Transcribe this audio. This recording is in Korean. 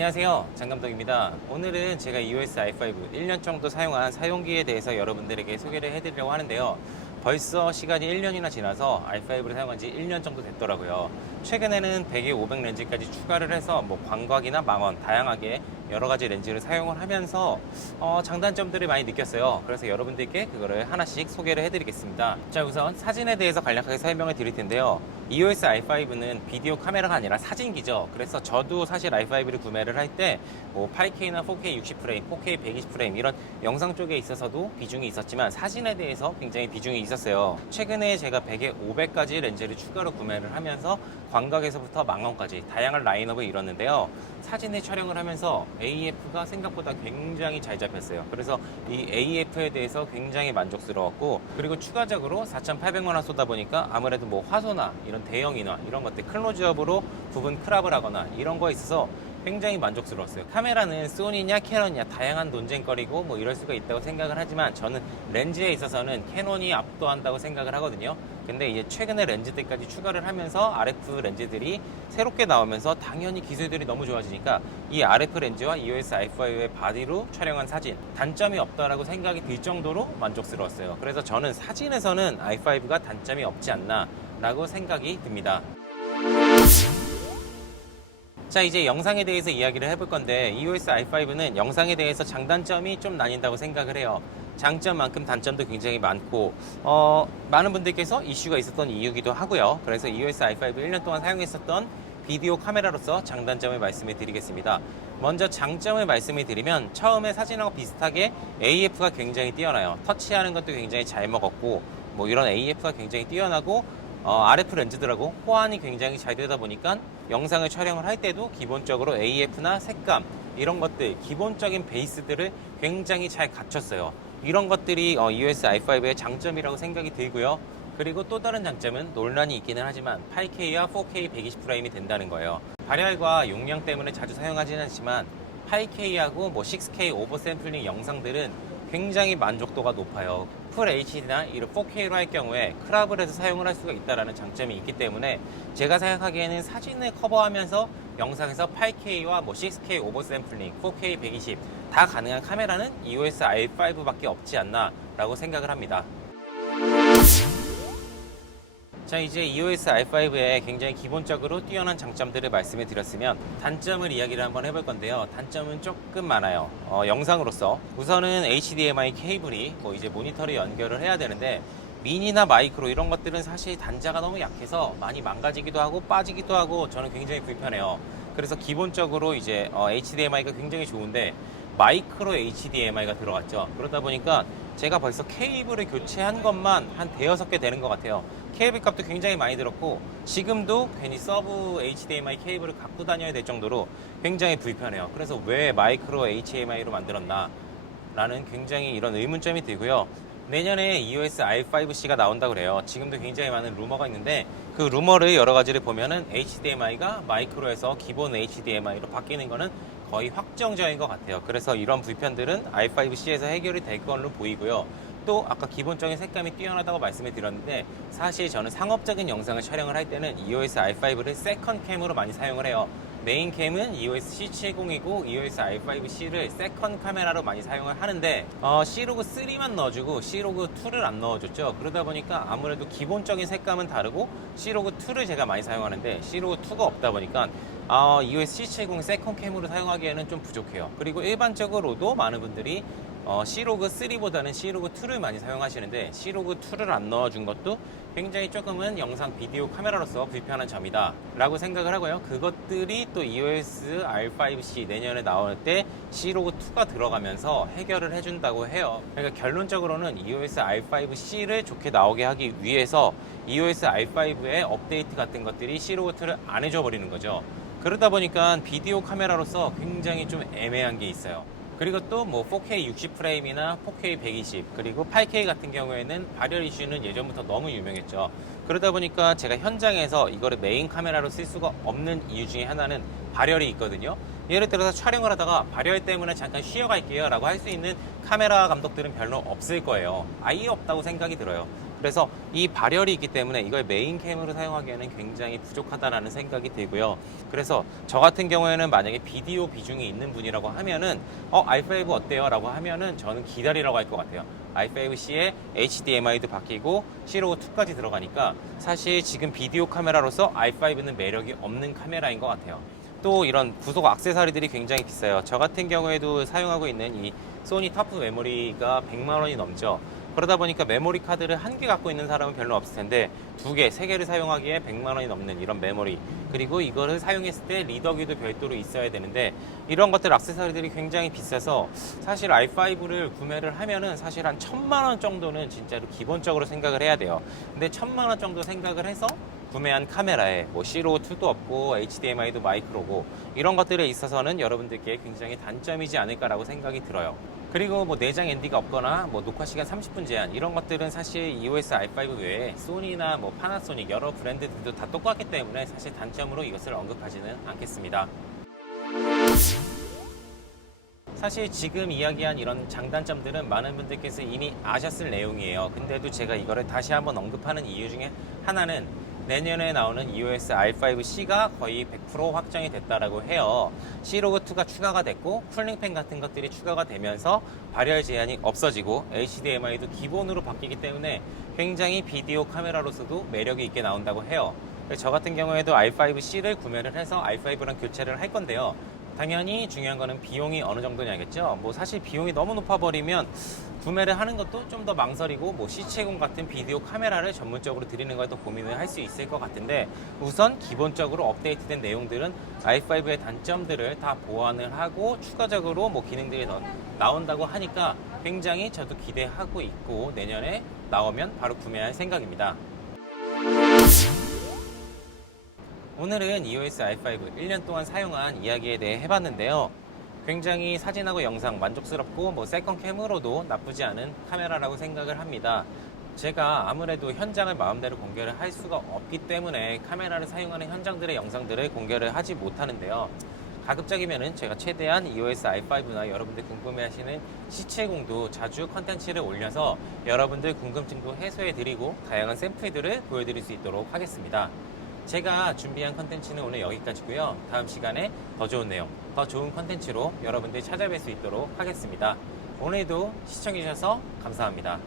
안녕하세요, 장감독입니다. 오늘은 제가 EOS i5 1년 정도 사용한 사용기에 대해서 여러분들에게 소개를 해드리려고 하는데요. 벌써 시간이 1년이나 지나서 i5를 사용한 지 1년 정도 됐더라고요. 최근에는 100에 500 렌즈까지 추가를 해서 광각이나 망원 다양하게 여러 가지 렌즈를 사용을 하면서 장단점들을 많이 느꼈어요. 그래서 여러분들께 그거를 하나씩 소개를 해드리겠습니다. 자, 우선 사진에 대해서 간략하게 설명을 드릴 텐데요. EOS i5는 비디오 카메라가 아니라 사진기죠. 그래서 저도 사실 i5를 구매를 할 때 8K나 4K 60프레임, 4K 120프레임 이런 영상 쪽에 있어서도 비중이 있었지만 사진에 대해서 굉장히 비중이 있었어요. 최근에 제가 100에 500까지 렌즈를 추가로 구매를 하면서 광각에서부터 망원까지 다양한 라인업을 이뤘는데요. 사진을 촬영을 하면서 AF가 생각보다 굉장히 잘 잡혔어요. 그래서 이 AF에 대해서 굉장히 만족스러웠고, 그리고 추가적으로 4,800만 쏟다 보니까 아무래도 화소나 이런 대형이나 이런 것들 클로즈업으로 부분 크랍을 하거나 이런 거에 있어서 굉장히 만족스러웠어요. 카메라는 소니냐 캐논이냐 다양한 논쟁거리고 이럴 수가 있다고 생각을 하지만 저는 렌즈에 있어서는 캐논이 압도한다고 생각을 하거든요. 근데 이제 최근에 렌즈들까지 추가를 하면서 RF 렌즈들이 새롭게 나오면서 당연히 기술들이 너무 좋아지니까 이 RF 렌즈와 EOS i5의 바디로 촬영한 사진 단점이 없다라고 생각이 들 정도로 만족스러웠어요. 그래서 저는 사진에서는 i5가 단점이 없지 않나 라고 생각이 듭니다. 자, 이제 영상에 대해서 이야기를 해볼 건데 EOS i5는 영상에 대해서 장단점이 좀 나뉜다고 생각을 해요. 장점만큼 단점도 굉장히 많고 많은 분들께서 이슈가 있었던 이유기도 하고요. 그래서 EOS i5 1년 동안 사용했었던 비디오 카메라로서 장단점을 말씀을 드리겠습니다. 먼저 장점을 말씀을 드리면 처음에 사진하고 비슷하게 AF가 굉장히 뛰어나요. 터치하는 것도 굉장히 잘 먹었고 이런 AF가 굉장히 뛰어나고 RF 렌즈들하고 호환이 굉장히 잘 되다 보니까 영상을 촬영을 할 때도 기본적으로 AF나 색감 이런 것들 기본적인 베이스들을 굉장히 잘 갖췄어요. 이런 것들이 EOS i5의 장점이라고 생각이 들고요. 그리고 또 다른 장점은 논란이 있기는 하지만 8K와 4K 120프레임이 된다는 거예요. 발열과 용량 때문에 자주 사용하지는 않지만 8K하고 6K 오버 샘플링 영상들은 굉장히 만족도가 높아요. 풀 HD나 이런 4K로 할 경우에 크랍을 해서 사용을 할 수가 있다는 장점이 있기 때문에 제가 생각하기에는 사진을 커버하면서 영상에서 8K와 6K 오버 샘플링, 4K 120 다 가능한 카메라는 EOS i5밖에 없지 않나 라고 생각을 합니다. 자, 이제 EOS i5의 굉장히 기본적으로 뛰어난 장점들을 말씀을 드렸으면 단점을 이야기를 한번 해볼 건데요. 단점은 조금 많아요. 영상으로서 우선은 HDMI 케이블이 이제 모니터를 연결을 해야 되는데 미니나 마이크로 이런 것들은 사실 단자가 너무 약해서 많이 망가지기도 하고 빠지기도 하고 저는 굉장히 불편해요. 그래서 기본적으로 이제 HDMI가 굉장히 좋은데 마이크로 HDMI가 들어갔죠. 그러다 보니까 제가 벌써 케이블을 교체한 것만 한 대여섯 개 되는 것 같아요. 케이블 값도 굉장히 많이 들었고 지금도 괜히 서브 HDMI 케이블을 갖고 다녀야 될 정도로 굉장히 불편해요. 그래서 왜 마이크로 HDMI로 만들었나 라는 굉장히 이런 의문점이 들고요. 내년에 EOS i5C가 나온다고 그래요. 지금도 굉장히 많은 루머가 있는데 그 루머를 여러 가지를 보면은 HDMI가 마이크로에서 기본 HDMI로 바뀌는 거는 거의 확정적인 것 같아요. 그래서 이런 불편들은 i5C에서 해결이 될 걸로 보이고요. 또 아까 기본적인 색감이 뛰어나다고 말씀을 드렸는데 사실 저는 상업적인 영상을 촬영을 할 때는 EOS i5를 세컨 캠으로 많이 사용을 해요. 메인 캠은 EOS C70이고 EOS i5C를 세컨 카메라로 많이 사용을 하는데 C로그3만 넣어주고 C로그2를 안 넣어줬죠. 그러다 보니까 아무래도 기본적인 색감은 다르고 C로그2를 제가 많이 사용하는데 C로그2가 없다 보니까 EOS C70 세컨 캠으로 사용하기에는 좀 부족해요. 그리고 일반적으로도 많은 분들이 C로그3보다는 C로그2를 많이 사용하시는데 C로그2를 안 넣어준 것도 굉장히 조금은 영상 비디오 카메라로서 불편한 점이다 라고 생각을 하고요. 그것들이 또 EOS R5C 내년에 나올 때 C로그2가 들어가면서 해결을 해준다고 해요. 그러니까 결론적으로는 EOS R5C를 좋게 나오게 하기 위해서 EOS R5의 업데이트 같은 것들이 C로그2를 안 해줘 버리는 거죠. 그러다 보니까 비디오 카메라로서 굉장히 좀 애매한 게 있어요. 그리고 또 4K 60프레임이나 4K 120 그리고 8K 같은 경우에는 발열 이슈는 예전부터 너무 유명했죠. 그러다 보니까 제가 현장에서 이거를 메인 카메라로 쓸 수가 없는 이유 중에 하나는 발열이 있거든요. 예를 들어서 촬영을 하다가 발열 때문에 잠깐 쉬어갈게요 라고 할 수 있는 카메라 감독들은 별로 없을 거예요. 아예 없다고 생각이 들어요. 그래서 이 발열이 있기 때문에 이걸 메인 캠으로 사용하기에는 굉장히 부족하다라는 생각이 들고요. 그래서 저 같은 경우에는 만약에 비디오 비중이 있는 분이라고 하면은 i5 어때요? 라고 하면은 저는 기다리라고 할 것 같아요. i5C에 HDMI도 바뀌고 C.2까지 들어가니까 사실 지금 비디오 카메라로서 i5는 매력이 없는 카메라인 것 같아요. 또 이런 부속 액세서리들이 굉장히 비싸요. 저 같은 경우에도 사용하고 있는 이 소니 터프 메모리가 100만 원이 넘죠. 그러다 보니까 메모리 카드를 한 개 갖고 있는 사람은 별로 없을 텐데 두 개, 세 개를 사용하기에 100만 원이 넘는 이런 메모리, 그리고 이거를 사용했을 때 리더기도 별도로 있어야 되는데 이런 것들 액세서리들이 굉장히 비싸서 사실 i5를 구매를 하면은 사실 한 1000만 원 정도는 진짜로 기본적으로 생각을 해야 돼요. 근데 1000만 원 정도 생각을 해서 구매한 카메라에 뭐 C.2도 없고 HDMI도 마이크로고 이런 것들에 있어서는 여러분들께 굉장히 단점이지 않을까라고 생각이 들어요. 그리고 뭐 내장 ND가 없거나 뭐 녹화 시간 30분 제한 이런 것들은 사실 EOS R5 외에 소니나 뭐 파나소닉 여러 브랜드들도 다 똑같기 때문에 사실 단점으로 이것을 언급하지는 않겠습니다. 사실 지금 이야기한 이런 장단점들은 많은 분들께서 이미 아셨을 내용이에요. 근데도 제가 이거를 다시 한번 언급하는 이유 중에 하나는 내년에 나오는 EOS R5C가 거의 100% 확정이 됐다라고 해요. C.2가 추가가 됐고 쿨링팬 같은 것들이 추가가 되면서 발열 제한이 없어지고 HDMI도 기본으로 바뀌기 때문에 굉장히 비디오 카메라로서도 매력이 있게 나온다고 해요. 저 같은 경우에도 R5C를 구매를 해서 R5랑 교체를 할 건데요. 당연히 중요한 거는 비용이 어느 정도냐겠죠. 뭐 사실 비용이 너무 높아버리면 구매를 하는 것도 좀 더 망설이고 뭐 C70 같은 비디오 카메라를 전문적으로 드리는 걸 더 고민을 할 수 있을 것 같은데 우선 기본적으로 업데이트된 내용들은 i5의 단점들을 다 보완을 하고 추가적으로 뭐 기능들이 나온다고 하니까 굉장히 저도 기대하고 있고 내년에 나오면 바로 구매할 생각입니다. 오늘은 EOS R5 1년 동안 사용한 이야기에 대해 해봤는데요. 굉장히 사진하고 영상 만족스럽고 뭐 셀컨캠으로도 나쁘지 않은 카메라라고 생각을 합니다. 제가 아무래도 현장을 마음대로 공개를 할 수가 없기 때문에 카메라를 사용하는 현장들의 영상들을 공개를 하지 못하는데요. 가급적이면은 제가 최대한 EOS R5나 여러분들 궁금해하시는 C70도 자주 컨텐츠를 올려서 여러분들 궁금증도 해소해드리고 다양한 샘플들을 보여드릴 수 있도록 하겠습니다. 제가 준비한 컨텐츠는 오늘 여기까지고요. 다음 시간에 더 좋은 내용, 더 좋은 컨텐츠로 여러분들 찾아뵐 수 있도록 하겠습니다. 오늘도 시청해주셔서 감사합니다.